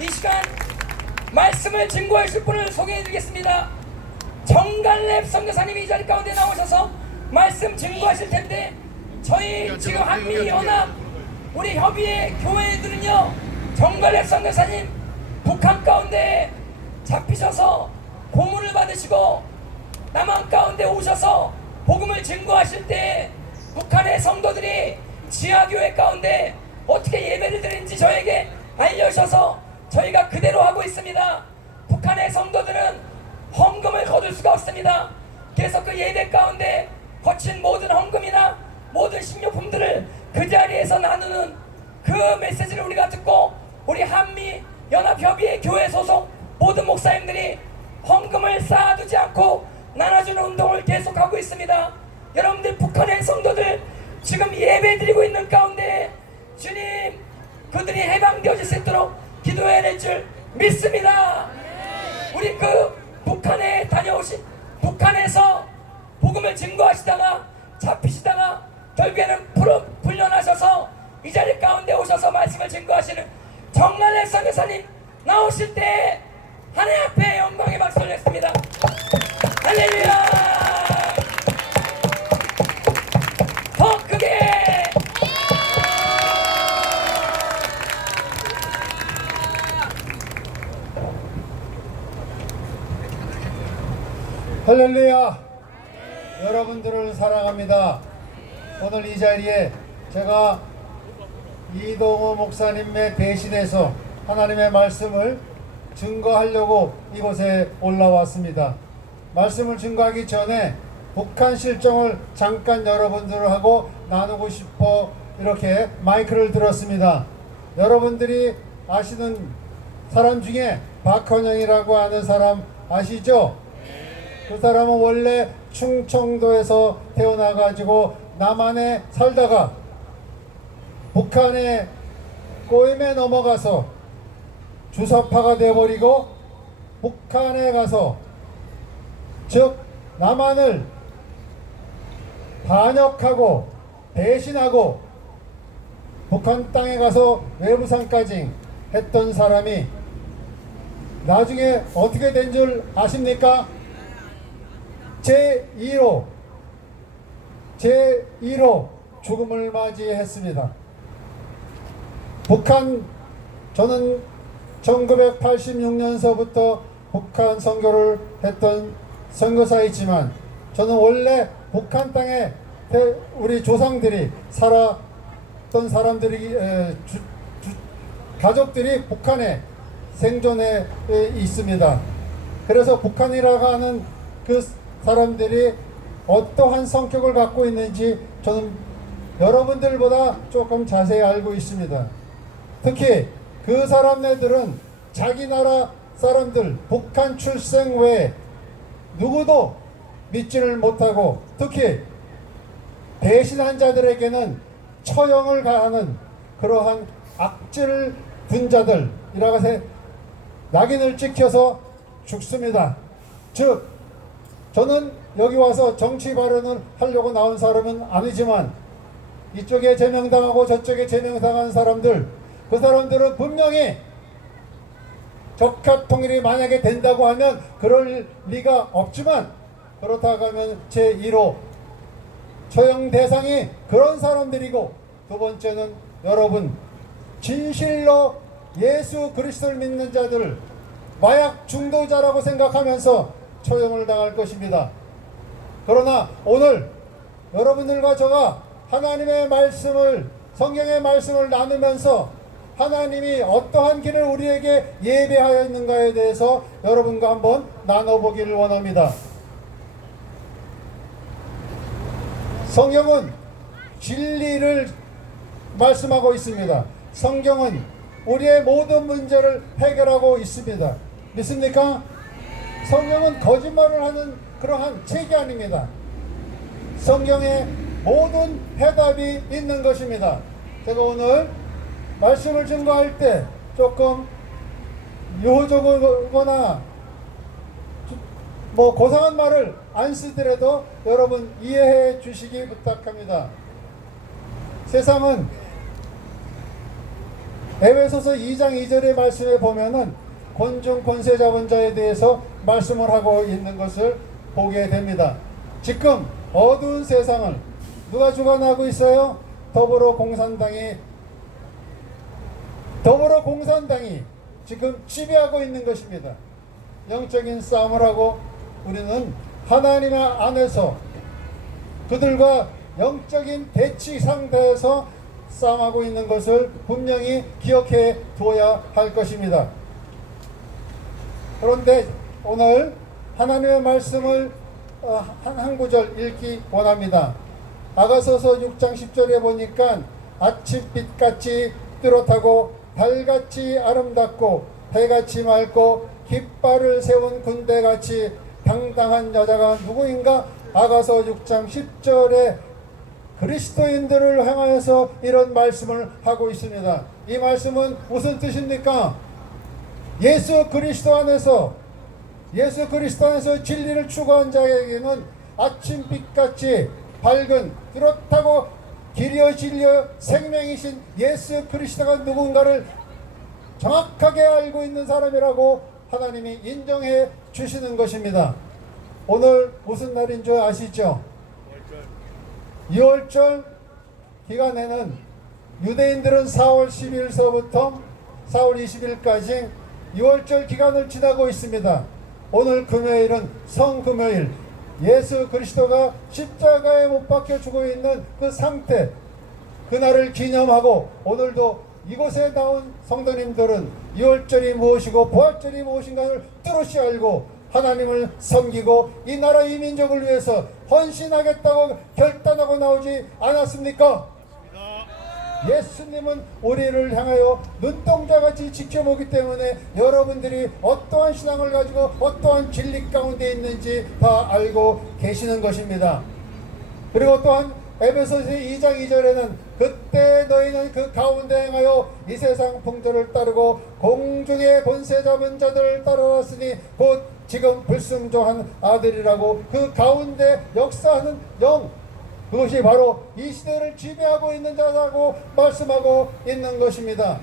이 시간 말씀을 증거하실 분을 소개해드리겠습니다. 정갈렙 선교사님이 이 자리 가운데 나오셔서 말씀 증거하실 텐데, 저희 지금 한미연합 우리 협의회 교회들은요, 정갈렙 선교사님 북한 가운데 잡히셔서 고문을 받으시고 남한 가운데 오셔서 복음을 증거하실 때 북한의 성도들이 지하교회 가운데 어떻게 예배를 드리는지 저에게 알려주셔서 저희가 그대로 하고 있습니다. 북한의 성도들은 헌금을 거둘 수가 없습니다. 그래서 그 예배 가운데 거친 모든 헌금이나 모든 식료품들을 그 자리에서 나누는 그 메시지를 우리가 듣고, 우리 한미 연합협의회 교회 소속 모든 목사님들이 헌금을 쌓아두지 않고 나눠주는 운동을 계속하고 있습니다. 여러분들, 북한의 성도들 지금 예배 드리고 있는 가운데 주님, 그들이 해방되어질 수 있도록 기도해야 될 줄 믿습니다. 우리 그 북한에 다녀오신, 북한에서 복음을 증거하시다가 잡히시다가 결국에는 풀려나셔서 이 자리 가운데 오셔서 말씀을 증거하시는 정갈렙 선교사님 나오실 때 하나님 앞에 영광의 박수를 냈습니다. 할렐루야. 더 크게. 할렐루야. 여러분들을 사랑합니다. 오늘 이 자리에 제가 이동호 목사님의 대신해서 하나님의 말씀을 증거하려고 이곳에 올라왔습니다. 말씀을 증거하기 전에 북한 실정을 잠깐 여러분들하고 나누고 싶어 이렇게 마이크를 들었습니다. 여러분들이 아시는 사람 중에 박헌영이라고 하는 사람 아시죠? 그 사람은 원래 충청도에서 태어나가지고 남한에 살다가 북한의 꼬임에 넘어가서 주사파가 되어버리고 북한에 가서, 즉 남한을 반역하고 배신하고 북한 땅에 가서 외부상까지 했던 사람이 나중에 어떻게 된 줄 아십니까? 제1호 죽음을 맞이했습니다. 북한, 저는 1986년서부터 북한 선교를 했던 선교사이지만 저는 원래 북한 땅에 우리 조상들이 살았던 사람들이 가족들이 북한에 생존해 있습니다. 그래서 북한이라고 하는 그 사람들이 어떠한 성격을 갖고 있는지 저는 여러분들보다 조금 자세히 알고 있습니다. 특히 그 사람네들은 자기 나라 사람들, 북한 출생 외에 누구도 믿지를 못하고, 특히 배신한 자들에게는 처형을 가하는 그러한 악질 분자들이라고 해서 낙인을 찍혀서 죽습니다. 즉, 저는 여기 와서 정치 발언을 하려고 나온 사람은 아니지만 이쪽에 제명당하고 저쪽에 제명당한 사람들, 그 사람들은 분명히 적합통일이 만약에 된다고 하면 그럴 리가 없지만, 그렇다고 하면 제1호 처형 대상이 그런 사람들이고, 두 번째는 여러분, 진실로 예수 그리스도를 믿는 자들, 마약 중도자라고 생각하면서 처형을 당할 것입니다. 그러나 오늘 여러분들과 저가 하나님의 말씀을, 성경의 말씀을 나누면서 하나님이 어떠한 길을 우리에게 예배하여 있는가에 대해서 여러분과 한번 나눠보기를 원합니다. 성경은 진리를 말씀하고 있습니다. 성경은 우리의 모든 문제를 해결하고 있습니다. 믿습니까? 성경은 거짓말을 하는 그러한 책이 아닙니다. 성경에 모든 해답이 있는 것입니다. 제가 오늘 말씀을 증거할 때 조금 유호적이거나 뭐 고상한 말을 안 쓰더라도 여러분 이해해 주시기 부탁합니다. 세상은 에베소서 2장 2절의 말씀에 보면은 권중 권세 잡은 자에 대해서 말씀을 하고 있는 것을 보게 됩니다. 지금 어두운 세상을 누가 주관하고 있어요? 더불어공산당이 지금 지배하고 있는 것입니다. 영적인 싸움을 하고 우리는 하나님 안에서 그들과 영적인 대치 상대에서 싸움하고 있는 것을 분명히 기억해 두어야 할 것입니다. 그런데 오늘 하나님의 말씀을 한 구절 읽기 원합니다. 아가서서 6장 10절에 보니까 아침빛같이 뚜렷하고 달같이 아름답고 해같이 맑고 깃발을 세운 군대같이 당당한 여자가 누구인가? 아가서 6장 10절에 그리스도인들을 향하여서 이런 말씀을 하고 있습니다. 이 말씀은 무슨 뜻입니까? 예수 그리스도 안에서 진리를 추구한 자에게는 아침빛같이 밝은 뚜렷하고 길이요 진리요 생명이신 예수 그리스도가 누군가를 정확하게 알고 있는 사람이라고 하나님이 인정해 주시는 것입니다. 오늘 무슨 날인 줄 아시죠? 6월절 기간에는 유대인들은 4월 10일서부터 4월 20일까지 6월절 기간을 지나고 있습니다. 오늘 금요일은 성금요일, 예수 그리스도가 십자가에 못 박혀 죽어 있는 그 상태, 그날을 기념하고 오늘도 이곳에 나온 성도님들은 6월절이 무엇이고 부활절이 무엇인가를 뚜렷이 알고 하나님을 섬기고 이 나라 이 민족을 위해서 헌신하겠다고 결단하고 나오지 않았습니까? 예수님은 우리를 향하여 눈동자같이 지켜보기 때문에 여러분들이 어떠한 신앙을 가지고 어떠한 진리 가운데 있는지 다 알고 계시는 것입니다. 그리고 또한 에베소서 2장 2절에는 그때 너희는 그 가운데 행하여 이 세상 풍조를 따르고 공중의 권세 잡은 자들을 따라왔으니 곧 지금 불순종한 아들이라고 그 가운데 역사하는 영, 그것이 바로 이 시대를 지배하고 있는 자라고 말씀하고 있는 것입니다.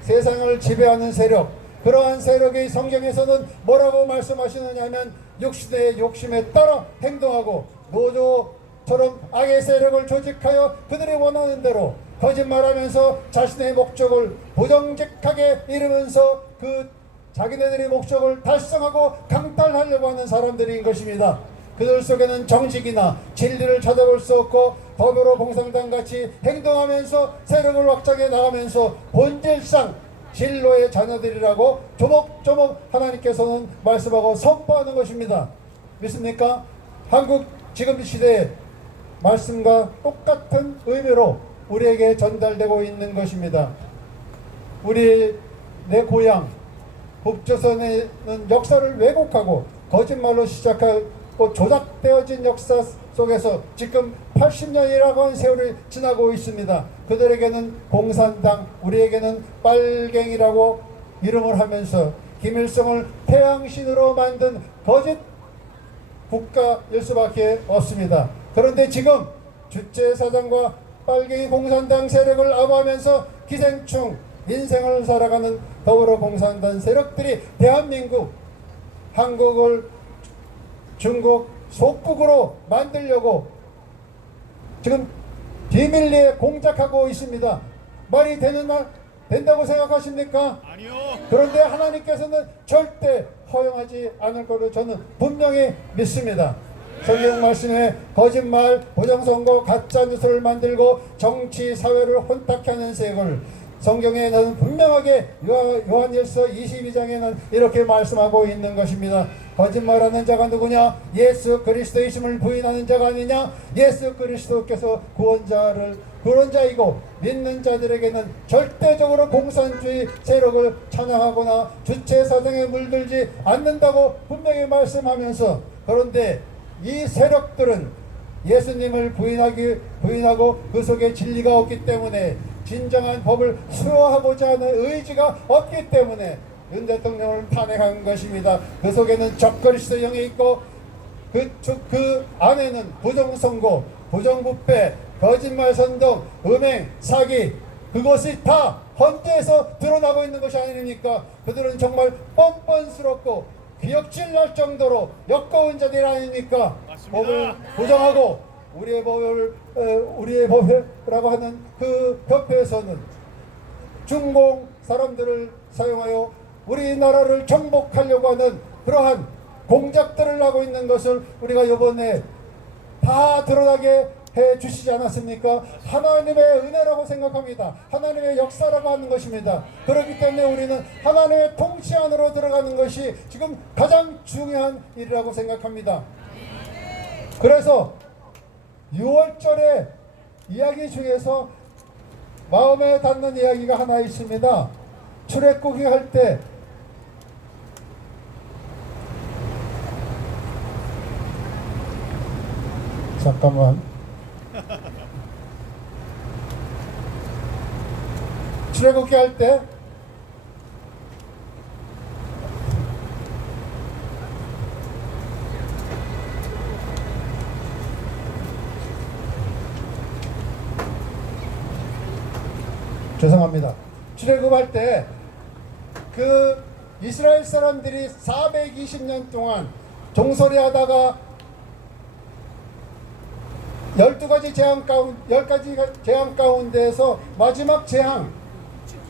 세상을 지배하는 세력, 그러한 세력이 성경에서는 뭐라고 말씀하시느냐면 육신의 욕심에 따라 행동하고 노조처럼 악의 세력을 조직하여 그들이 원하는 대로 거짓말하면서 자신의 목적을 부정직하게 이루면서 그 자기네들의 목적을 달성하고 강탈하려고 하는 사람들인 것입니다. 그들 속에는 정직이나 진리를 찾아볼 수 없고 더불어공산당 같이 행동하면서 세력을 확장해 나가면서 본질상 진로의 자녀들이라고 조목조목 하나님께서는 말씀하고 선포하는 것입니다. 믿습니까? 한국 지금 시대의 말씀과 똑같은 의미로 우리에게 전달되고 있는 것입니다. 내 고향 북조선에는 역사를 왜곡하고 거짓말로 시작하고 조작되어진 역사 속에서 지금 80년이라고 하는 세월이 지나고 있습니다. 그들에게는 공산당, 우리에게는 빨갱이라고 이름을 하면서 김일성을 태양신으로 만든 거짓 국가일 수밖에 없습니다. 그런데 지금 주체사상과 빨갱이 공산당 세력을 압호하면서 기생충 인생을 살아가는 더불어공산당 세력들이 대한민국, 한국을 중국 속국으로 만들려고 지금 비밀리에 공작하고 있습니다. 말이 된다고 생각하십니까? 아니요. 그런데 하나님께서는 절대 허용하지 않을 것으로 저는 분명히 믿습니다. 성경 말씀에 거짓말, 부정선거, 가짜뉴스를 만들고 정치, 사회를 혼탁케 하는 세력을 성경에는 분명하게 요한일서 22장에는 이렇게 말씀하고 있는 것입니다. 거짓말하는 자가 누구냐? 예수 그리스도이심을 부인하는 자가 아니냐? 예수 그리스도께서 구원자이고 믿는 자들에게는 절대적으로 공산주의 세력을 찬양하거나 주체사상에 물들지 않는다고 분명히 말씀하면서, 그런데 이 세력들은 예수님을 부인하고 그 속에 진리가 없기 때문에 진정한 법을 수호하고자 하는 의지가 없기 때문에 윤 대통령을 탄핵한 것입니다. 그 속에는 적그리스도 영이 있고 그 안에는 부정선거, 부정부패, 거짓말 선동, 음행, 사기, 그것이 다 헌재에서 드러나고 있는 것이 아닙니까? 그들은 정말 뻔뻔스럽고 기억질 날 정도로 역겨운 자들 아닙니까? 법을 부정하고 우리의 법이라고 하는 그 협회에서는 중공 사람들을 사용하여 우리나라를 정복하려고 하는 그러한 공작들을 하고 있는 것을 우리가 이번에 다 드러나게 해 주시지 않았습니까? 하나님의 은혜라고 생각합니다. 하나님의 역사라고 하는 것입니다. 그렇기 때문에 우리는 하나님의 통치 안으로 들어가는 것이 지금 가장 중요한 일이라고 생각합니다. 그래서 6월절의 이야기 중에서 마음에 닿는 이야기가 하나 있습니다. 출애굽기 할 때 잠깐만. 출애굽기 할 때 죄송합니다. 출애굽할 때 그 이스라엘 사람들이 420년 동안 종살이 하다가 12가지 재앙 가운데 10가지 재앙 가운데에서 마지막 재앙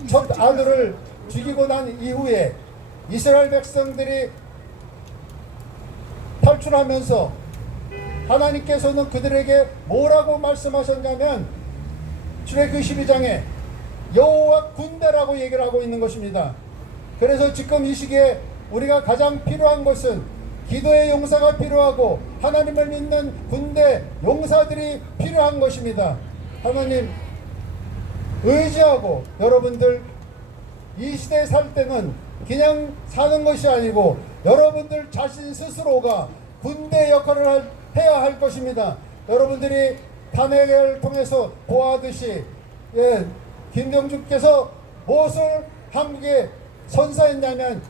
첫 아들을 죽이고 난 이후에 이스라엘 백성들이 탈출하면서 하나님께서는 그들에게 뭐라고 말씀하셨냐면 출애굽기 12장에 여호와 군대라고 얘기를 하고 있는 것입니다. 그래서 지금 이 시기에 우리가 가장 필요한 것은 기도의 용사가 필요하고 하나님을 믿는 군대 용사들이 필요한 것입니다. 하나님 의지하고 여러분들 이 시대에 살 때는 그냥 사는 것이 아니고 여러분들 자신 스스로가 군대 역할을 해야 할 것입니다. 여러분들이 탄핵을 통해서 보아하듯이 김병주께서 무엇을 한국에 선사했냐면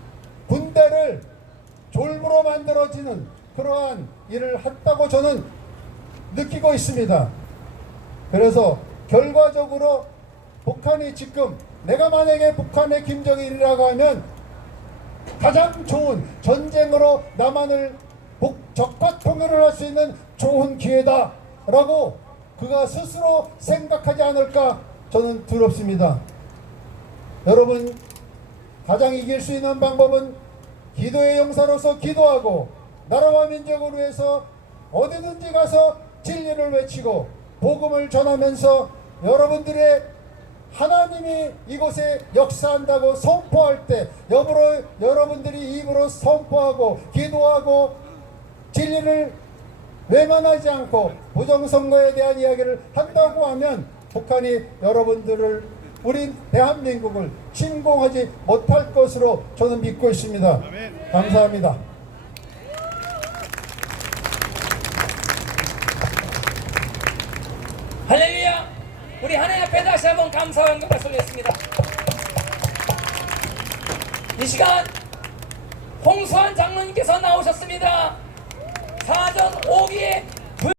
군대를 졸부로 만들어지는 그러한 일을 했다고 저는 느끼고 있습니다. 그래서 결과적으로 북한이 지금 내가 만약에 북한의 김정일이라고 하면 가장 좋은 전쟁으로 남한을 적과 통일을 할 수 있는 좋은 기회다라고 그가 스스로 생각하지 않을까 저는 두렵습니다. 여러분 가장 이길 수 있는 방법은 기도의 용사로서 기도하고 나라와 민족을 위해서 어디든지 가서 진리를 외치고 복음을 전하면서 여러분들의 하나님이 이곳에 역사한다고 선포할 때 여러분들이 입으로 선포하고 기도하고 진리를 외면하지 않고 부정선거에 대한 이야기를 한다고 하면 북한이 여러분들을 우리 대한민국을 침공하지 못할 것으로 저는 믿고 있습니다. 감사합니다. 할렐루야. 우리 하나님 앞에 다시 한번 감사와 영광을 올렸습니다. 이 시간 홍수환 장로님께서 나오셨습니다. 사전 5기에